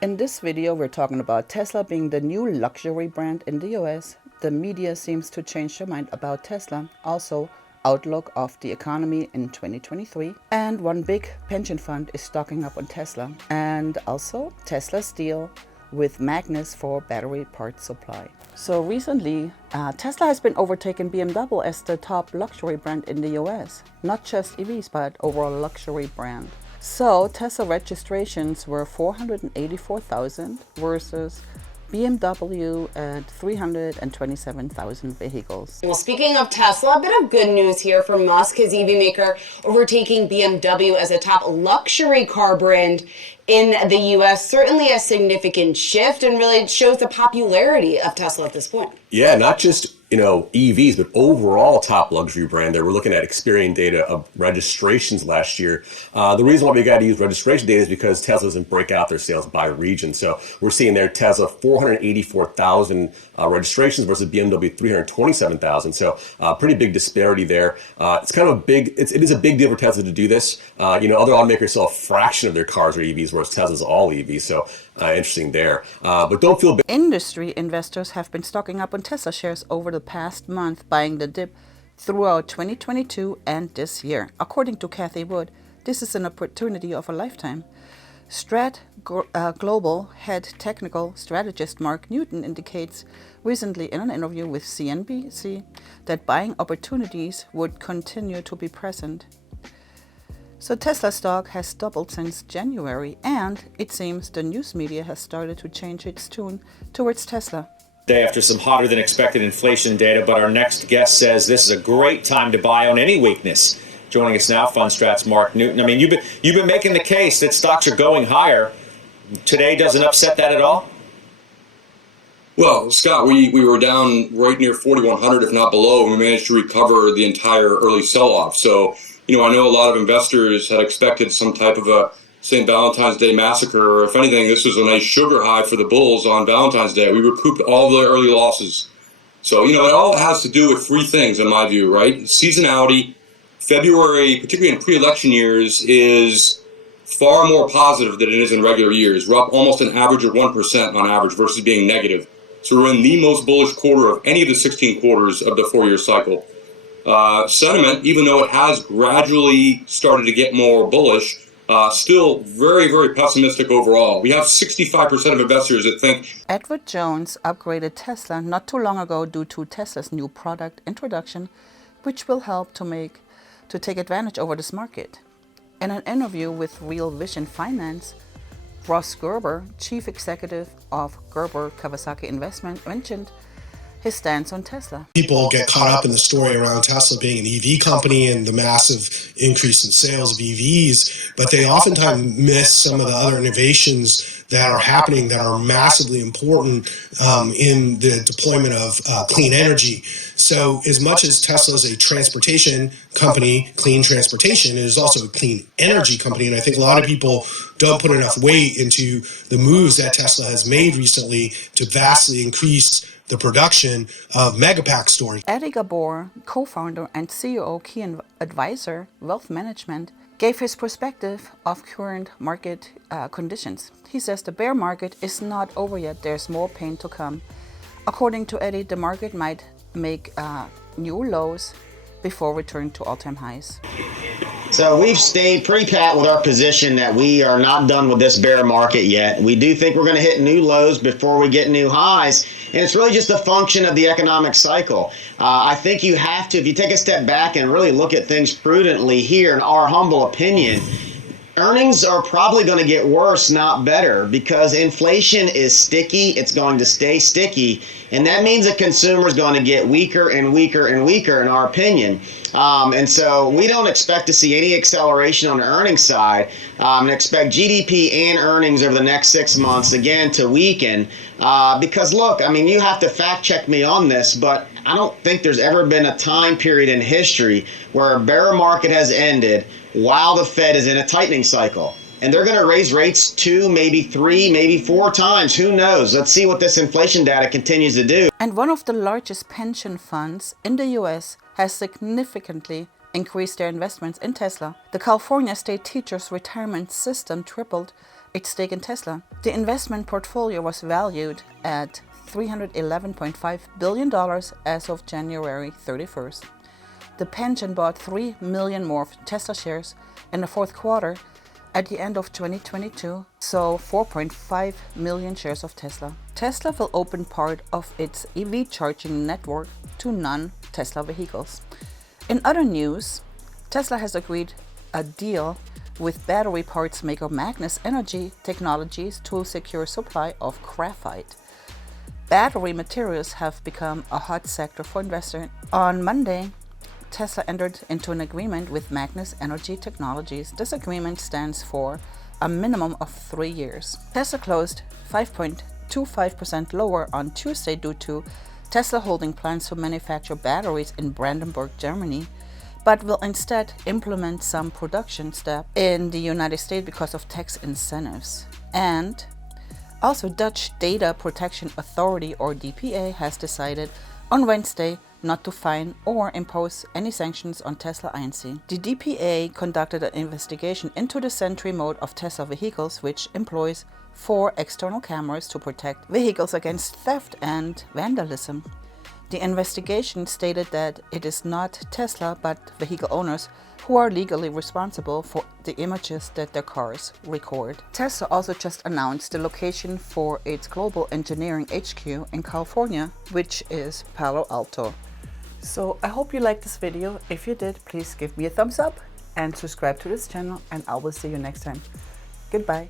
In this video, we're talking about Tesla being the new luxury brand in the US. The media seems to change their mind about Tesla. Also, outlook of the economy in 2023. And one big pension fund is stocking up on Tesla. And also, Tesla's deal with Magnis for battery part supply. So recently, Tesla has been overtaking BMW as the top luxury brand in the US. Not just EVs, but overall luxury brand. So Tesla registrations were 484,000 versus BMW at 327,000 vehicles. Well, speaking of Tesla, a bit of good news here from Musk, his EV maker overtaking BMW as a top luxury car brand in the US. Certainly a significant shift, and really it shows the popularity of Tesla at this point. Yeah, not just EVs, but overall top luxury brand there. We're looking at Experian data of registrations last year. The reason why we got to use registration data is because Tesla doesn't break out their sales by region. So we're seeing there Tesla 484,000 registrations versus BMW 327,000. So pretty big disparity there. It's kind of it is a big deal for Tesla to do this. Other automakers sell a fraction of their cars are EVs, whereas Tesla's all EVs. So interesting there. But don't feel bad. Industry investors have been stocking up on Tesla shares over the past month, buying the dip throughout 2022 and this year. According to Cathie Wood, this is an opportunity of a lifetime. Global head technical strategist Mark Newton indicates recently in an interview with CNBC that buying opportunities would continue to be present. So Tesla stock has doubled since January, and it seems the news media has started to change its tune towards Tesla. Day after some hotter than expected inflation data, but our next guest says this is a great time to buy on any weakness. Joining us now, Fundstrat's Mark Newton. I mean, you've been making the case that stocks are going higher. Today doesn't upset that at all? Well, Scott, we were down right near 4,100, if not below, and we managed to recover the entire early sell-off. So, I know a lot of investors had expected some type of a St. Valentine's Day massacre, or if anything, this was a nice sugar high for the bulls on Valentine's Day. We recouped all the early losses. So, it all has to do with three things, in my view, right? Seasonality. February, particularly in pre-election years, is far more positive than it is in regular years. We're up almost an average of 1% on average versus being negative. So we're in the most bullish quarter of any of the 16 quarters of the four-year cycle. Sentiment, even though it has gradually started to get more bullish, still very, very pessimistic overall. We have 65% of investors that think. Edward Jones upgraded Tesla not too long ago due to Tesla's new product introduction, which will help to take advantage over this market. In an interview with Real Vision Finance, Ross Gerber, chief executive of Gerber Kawasaki Investment, mentioned his stance on Tesla. People get caught up in the story around Tesla being an EV company and the massive increase in sales of EVs, but they oftentimes miss some of the other innovations that are happening that are massively important in the deployment of clean energy. So as much as Tesla is a transportation company, clean transportation, it is also a clean energy company. And I think a lot of people don't put enough weight into the moves that Tesla has made recently to vastly increase the production of Megapack storage. Eddie Gabor, co-founder and CEO Key Advisor Wealth Management, gave his perspective of current market conditions. He says the bear market is not over yet. There's more pain to come. According to Eddie, the market might make new lows before returning to all-time highs. So we've stayed pretty pat with our position that we are not done with this bear market yet. We do think we're going to hit new lows before we get new highs. And it's really just a function of the economic cycle. I think you have to, if you take a step back and really look at things prudently here, in our humble opinion, earnings are probably going to get worse, not better, because inflation is sticky. It's going to stay sticky. And that means the consumer is going to get weaker and weaker and weaker, in our opinion. And so we don't expect to see any acceleration on the earnings side, and expect GDP and earnings over the next 6 months, again, to weaken. Because, look, I mean, you have to fact check me on this, but I don't think there's ever been a time period in history where a bear market has ended while the Fed is in a tightening cycle. And they're going to raise rates 2, maybe 3, maybe 4 times. Who knows? Let's see what this inflation data continues to do. And one of the largest pension funds in the US has significantly increased their investments in Tesla. The California State Teachers Retirement System tripled its stake in Tesla. The investment portfolio was valued at $311.5 billion as of January 31st. The pension bought 3 million more Tesla shares in the fourth quarter. At the end of 2022, so 4.5 million shares of Tesla. Tesla will open part of its EV charging network to non-Tesla vehicles. In other news, Tesla has agreed a deal with battery parts maker Magnis Energy Technologies to secure supply of graphite. Battery materials have become a hot sector for investors. On Monday, Tesla entered into an agreement with Magnis Energy Technologies. This agreement stands for a minimum of 3 years. Tesla closed 5.25% lower on Tuesday due to Tesla holding plans to manufacture batteries in Brandenburg, Germany, but will instead implement some production steps in the United States because of tax incentives. And also, Dutch Data Protection Authority, or DPA, has decided on Wednesday not to fine or impose any sanctions on Tesla Inc. The DPA conducted an investigation into the Sentry mode of Tesla vehicles, which employs 4 external cameras to protect vehicles against theft and vandalism. The investigation stated that it is not Tesla but vehicle owners who are legally responsible for the images that their cars record. Tesla also just announced the location for its global engineering HQ in California, which is Palo Alto. So I hope you liked this video. If you did, please give me a thumbs up and subscribe to this channel, and I will see you next time. Goodbye.